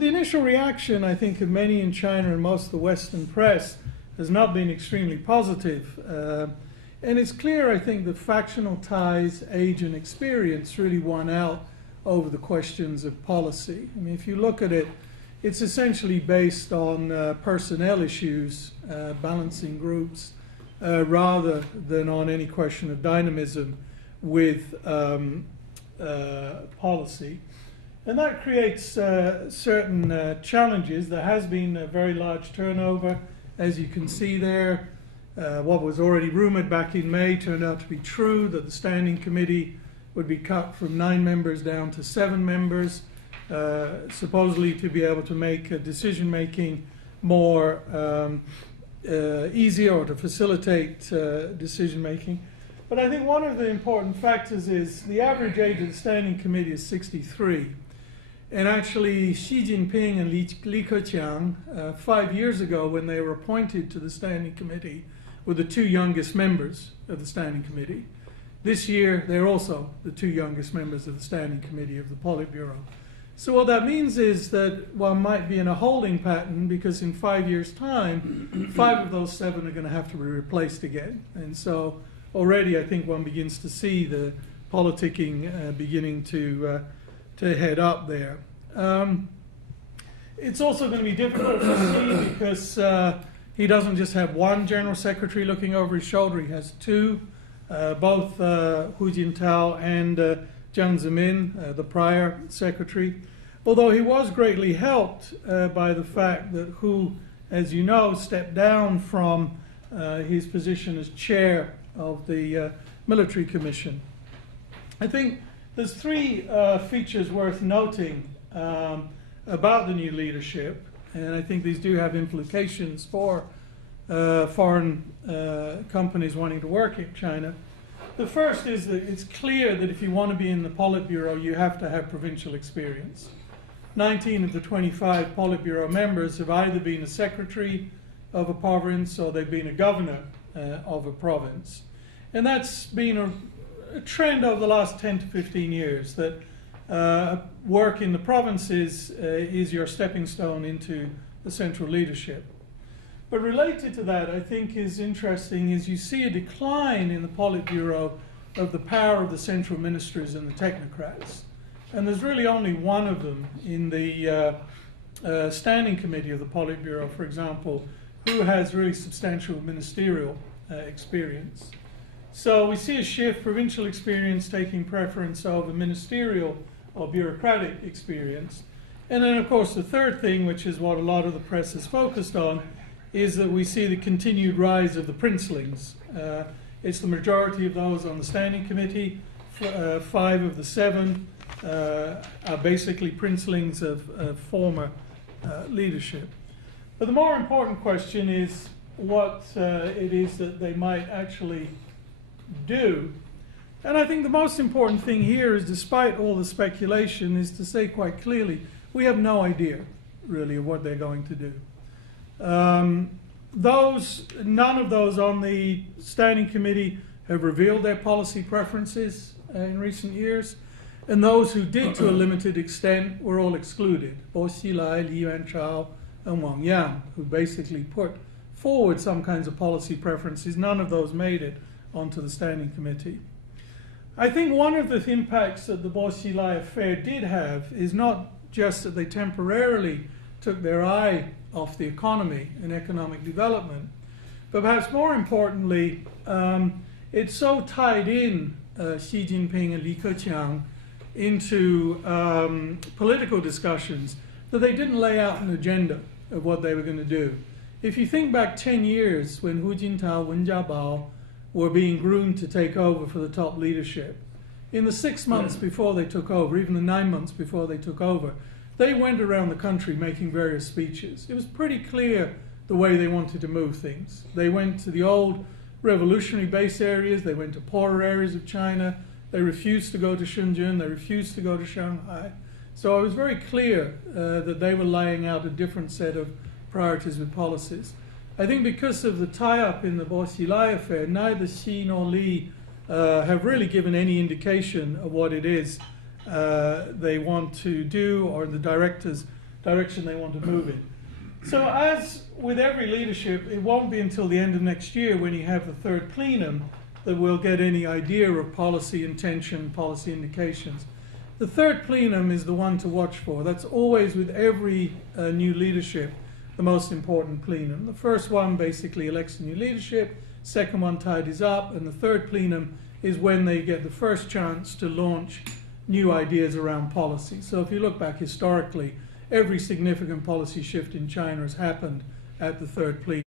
The initial reaction, I think, of many in China and most of the Western press has not been extremely positive. And it's clear, I think, that factional ties, age, and experience really won out over the questions of policy. I mean, if you look at it, it's essentially based on personnel issues, balancing groups, rather than on any question of dynamism with policy. And that creates certain challenges. There has been a very large turnover, as you can see there. What was already rumored back in May turned out to be true, that the Standing Committee would be cut from 9 members down to 7 members, supposedly to be able to make decision-making more easier, or to facilitate decision-making. But I think one of the important factors is the average age of the Standing Committee is 63. And actually, Xi Jinping and Li Keqiang, 5 years ago when they were appointed to the Standing Committee, were the 2 youngest members of the Standing Committee. This year, they're also the 2 youngest members of the Standing Committee of the Politburo. So what that means is that one might be in a holding pattern, because in 5 years' time, 5 of those 7 are going to have to be replaced again. And so already I think one begins to see the politicking beginning to head up there. It's also going to be difficult to see because he doesn't just have one general secretary looking over his shoulder, he has 2, both Hu Jintao and Jiang Zemin, the prior secretary. Although he was greatly helped by the fact that Hu, as you know, stepped down from his position as chair of the Military Commission. I think there's 3 features worth noting about the new leadership, and I think these do have implications for foreign companies wanting to work in China. The first is that it's clear that if you want to be in the Politburo, you have to have provincial experience. 19 of the 25 Politburo members have either been a secretary of a province or they've been a governor of a province. And that's been a trend over the last 10 to 15 years, that work in the provinces is your stepping stone into the central leadership. But related to that, I think is interesting, is you see a decline in the Politburo of the power of the central ministers and the technocrats. And there's really only one of them in the Standing Committee of the Politburo, for example, who has really substantial ministerial experience. So we see a shift, provincial experience taking preference over ministerial or bureaucratic experience. And then, of course, the third thing, which is what a lot of the press is focused on, is that we see the continued rise of the princelings. It's the majority of those on the Standing Committee. 5 of the 7 are basically princelings of former leadership. But the more important question is what it is that they might actually do. And I think the most important thing here is, despite all the speculation, is to say quite clearly, we have no idea, really, of what they're going to do. None of those on the Standing Committee have revealed their policy preferences in recent years, and those who did to a limited extent were all excluded. Bo Xilai, Li Yuanchao, and Wang Yang, who basically put forward some kinds of policy preferences. None of those made it onto the Standing Committee. I think one of the impacts that the Bo Xilai affair did have is not just that they temporarily took their eye off the economy and economic development, but perhaps more importantly, it so tied in Xi Jinping and Li Keqiang into political discussions that they didn't lay out an agenda of what they were going to do. If you think back 10 years when Hu Jintao, Wen Jiabao were being groomed to take over for the top leadership, in the 6 months before they took over, even the 9 months before they took over, they went around the country making various speeches. It was pretty clear the way they wanted to move things. They went to the old revolutionary base areas, they went to poorer areas of China, they refused to go to Shenzhen, they refused to go to Shanghai. So it was very clear that they were laying out a different set of priorities with policies. I think because of the tie-up in the Bo Xilai affair, neither Xi nor Li have really given any indication of what it is they want to do, or the directors direction they want to move in. So as with every leadership, it won't be until the end of next year when you have the third plenum that we'll get any idea of policy intention, policy indications. The third plenum is the one to watch for. That's always with every new leadership, the most important plenum. The first one basically elects the new leadership, second one tidies up, and the third plenum is when they get the first chance to launch new ideas around policy. So if you look back historically, every significant policy shift in China has happened at the third plenum.